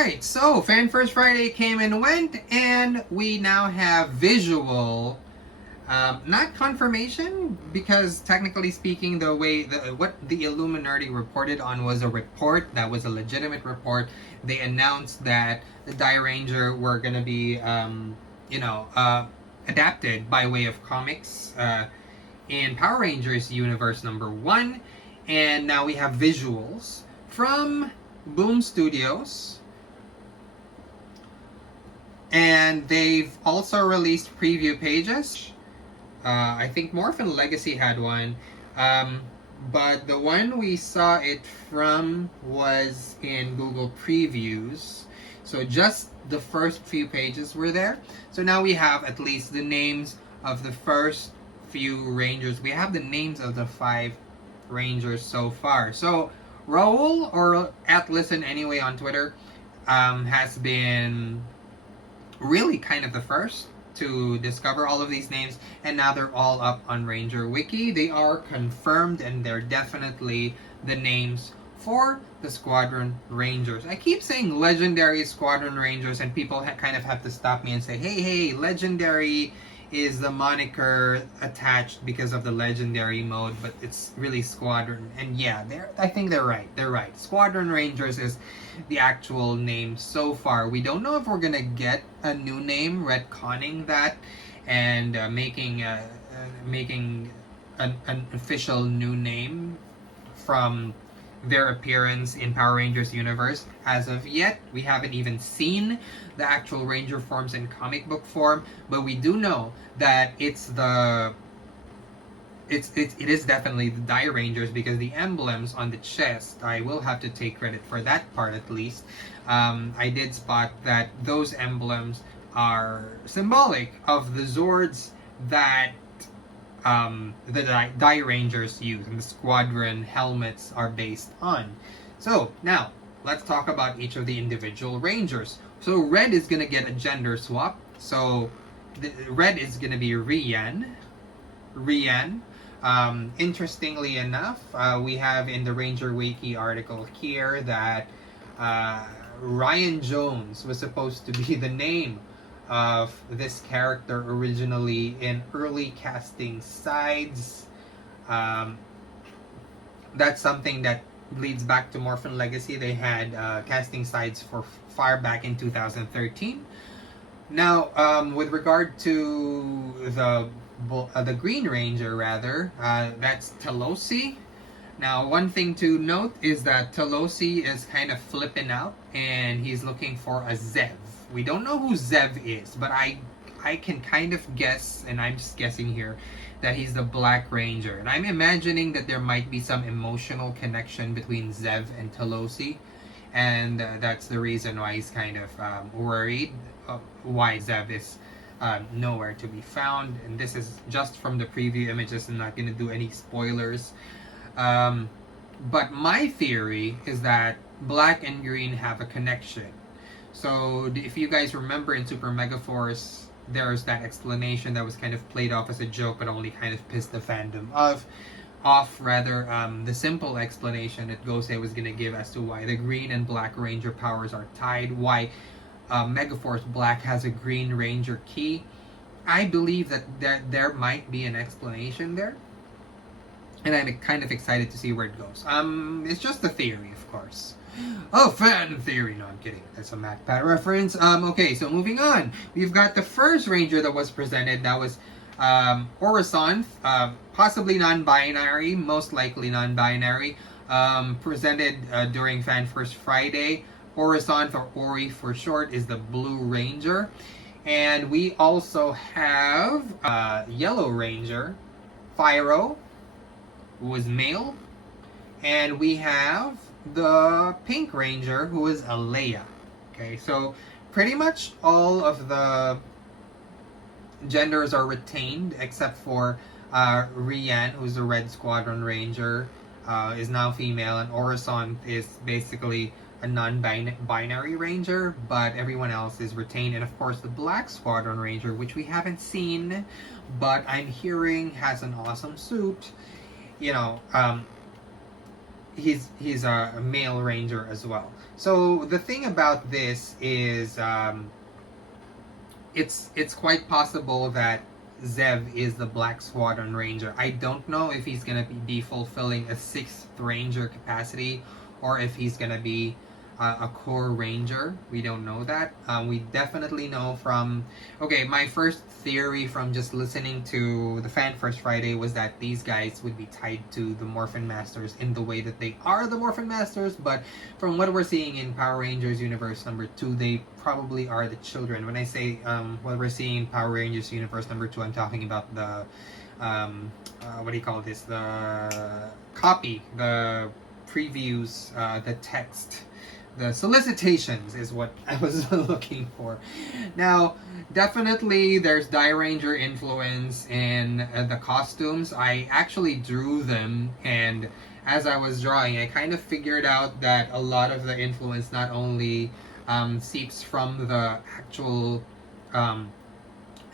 Alright, so Fan First Friday came and went, and we now have visual, not confirmation, because technically speaking, what the Illuminerdi reported on was a report that was a legitimate report. They announced that the Dairanger were going to be, adapted by way of comics in Power Rangers Universe #1, and now we have visuals from Boom Studios. And they've also released preview pages. I think Morphin Legacy had one. But the one we saw it from was in Google Previews. So just the first few pages were there. So now we have at least the names of the first few Rangers. We have the names of the 5 Rangers so far. So Raul, or at Listen Anyway on Twitter, has been really kind of the first to discover all of these names, and now they're all up on Ranger Wiki. They are confirmed, and they're definitely the names for the Squadron Rangers. I keep saying Legendary Squadron Rangers, and people kind of have to stop me and say, hey, Legendary is the moniker attached because of the Legendary mode, but it's really Squadron. And yeah, I think they're right. Squadron Rangers is the actual name so far. We don't know if we're gonna get a new name, retconning that, and making an official new name from their appearance in Power Rangers universe. As of yet, we haven't even seen the actual Ranger forms in comic book form, but we do know that it is definitely the Dairangers, because the emblems on the chest, I will have to take credit for that part at least. I did spot that those emblems are symbolic of the zords that the Dairangers use, and the Squadron helmets are based on. So now let's talk about each of the individual Rangers. So Red is gonna get a gender swap. So Red is gonna be Rian. Interestingly enough, we have in the Ranger Wiki article here that Ryan Jones was supposed to be the name of this character originally in early casting sides. That's something that leads back to Morphin Legacy. They had casting sides for far back in 2013. Now, with regard to the Green Ranger, rather, that's Telosi. Now, one thing to note is that Telosi is kind of flipping out, and he's looking for a Zev. We don't know who Zev is, but I can kind of guess, and I'm just guessing here, that he's the Black Ranger. And I'm imagining that there might be some emotional connection between Zev and Telosi, and that's the reason why he's kind of worried why Zev is nowhere to be found. And this is just from the preview images. I'm not going to do any spoilers. But my theory is that Black and Green have a connection. So if you guys remember in Super Megaforce, there's that explanation that was kind of played off as a joke, but only kind of pissed the fandom off. The simple explanation that Gosei was going to give as to why the Green and Black Ranger powers are tied, why Megaforce Black has a Green Ranger key. I believe that there might be an explanation there, and I'm kind of excited to see where it goes. It's just a theory, of course. Oh, fan theory. No, I'm kidding. That's a MacPat reference. Okay, so moving on. We've got the first Ranger that was presented. That was Orison, possibly non-binary, most likely non-binary, presented during Fan First Friday. Orison, for Ori for short, is the Blue Ranger. And we also have Yellow Ranger, Pyro, who is male. And we have the Pink Ranger, who is Alea. Okay, so pretty much all of the genders are retained except for Rian, who's the Red Squadron Ranger, is now female, and Orison is basically a non-binary Ranger, but everyone else is retained. And of course the Black Squadron Ranger, which we haven't seen, but I'm hearing has an awesome suit. he's a male ranger as well. So the thing about this is, it's quite possible that Zev is the Black Squadron Ranger. I don't know if he's gonna be fulfilling a 6th Ranger capacity, or if he's gonna be a core ranger. We don't know that. We definitely know from... Okay, my first theory from just listening to the Fan First Friday was that these guys would be tied to the Morphin Masters in the way that they are the Morphin Masters, but from what we're seeing in Power Rangers Universe number 2, they probably are the children. When I say what we're seeing in Power Rangers Universe number 2, I'm talking about the... what do you call this? The copy, the previews, the text. The solicitations is what I was looking for. Now, definitely there's Dairanger influence in the costumes. I actually drew them, and as I was drawing, I kind of figured out that a lot of the influence not only seeps from the actual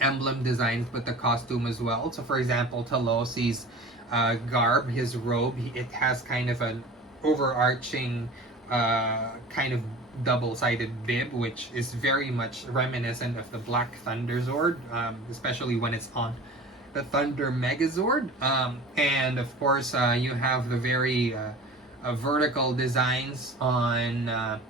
emblem designs, but the costume as well. So, for example, Talosi's garb, his robe, it has kind of an overarching kind of double-sided bib, which is very much reminiscent of the Black Thunder Zord, especially when it's on the Thunder Megazord. And of course, you have the very vertical designs on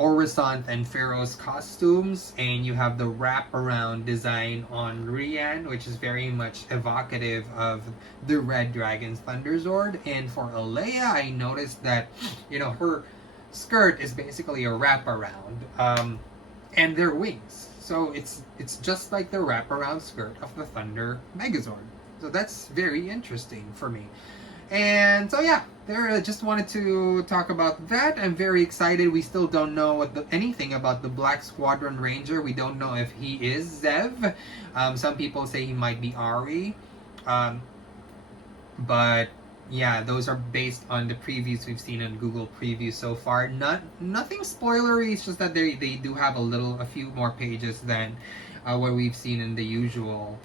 Orisant and Pharaoh's costumes, and you have the wraparound design on Rian, which is very much evocative of the Red Dragon's Thunder Zord. And for Alea, I noticed that, you know, her skirt is basically a wraparound, and their wings. So it's just like the wraparound skirt of the Thunder Megazord. So that's very interesting for me. And so yeah, I just wanted to talk about that. I'm very excited. We still don't know anything about the Black Squadron Ranger. We don't know if he is Zev. Some people say he might be Ari. But yeah, those are based on the previews we've seen on Google Previews so far. Nothing spoilery. It's just that they do have a few more pages than what we've seen in the usual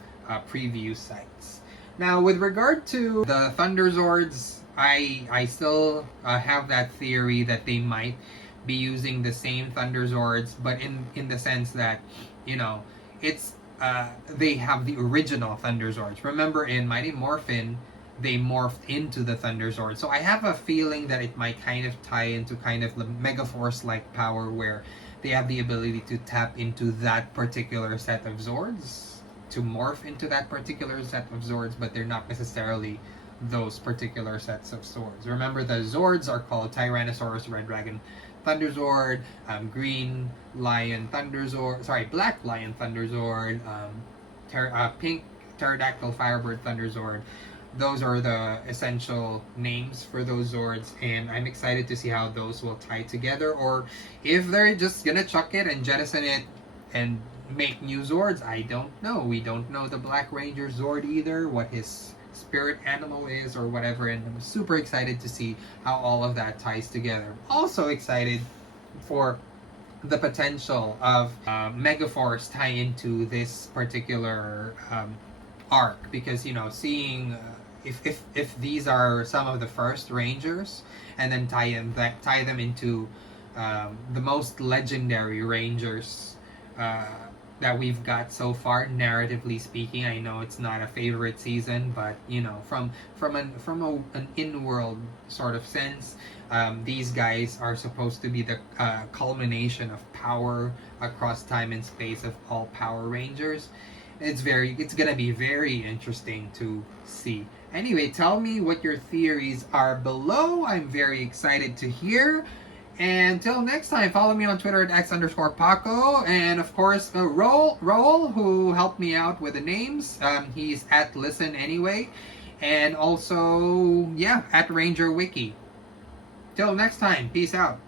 preview sites. Now, with regard to the Thunder Zords, I still have that theory that they might be using the same Thunder Zords, but in the sense that, you know, it's they have the original Thunder Zords. Remember, in Mighty Morphin, they morphed into the Thunder Zord. So I have a feeling that it might kind of tie into kind of the Megaforce-like power, where they have the ability to tap into that particular set of Zords, to morph into that particular set of Zords, but they're not necessarily those particular sets of Zords. Remember, the Zords are called Tyrannosaurus Red Dragon Thunder Zord, Green Lion Thunder Zord, Black Lion Thunder Zord, Pink Pterodactyl Firebird Thunder Zord. Those are the essential names for those Zords, and I'm excited to see how those will tie together, or if they're just gonna chuck it and jettison it and make new Zords. I don't know. We don't know the Black Ranger Zord either, what his spirit animal is or whatever, and I'm super excited to see how all of that ties together. Also excited for the potential of Megaforce tie into this particular arc, because, you know, seeing if these are some of the first Rangers, and then tie them into the most legendary Rangers that we've got so far, narratively speaking. I know it's not a favorite season, but, you know, from an in-world sort of sense, these guys are supposed to be the culmination of power across time and space of all Power Rangers. It's gonna be very interesting to see. Anyway, tell me what your theories are below. I'm very excited to hear. And until next time, follow me on Twitter at @X_Paco. And of course, Roll, who helped me out with the names. He's at Listen Anyway. And also, yeah, at Ranger Wiki. Till next time, peace out.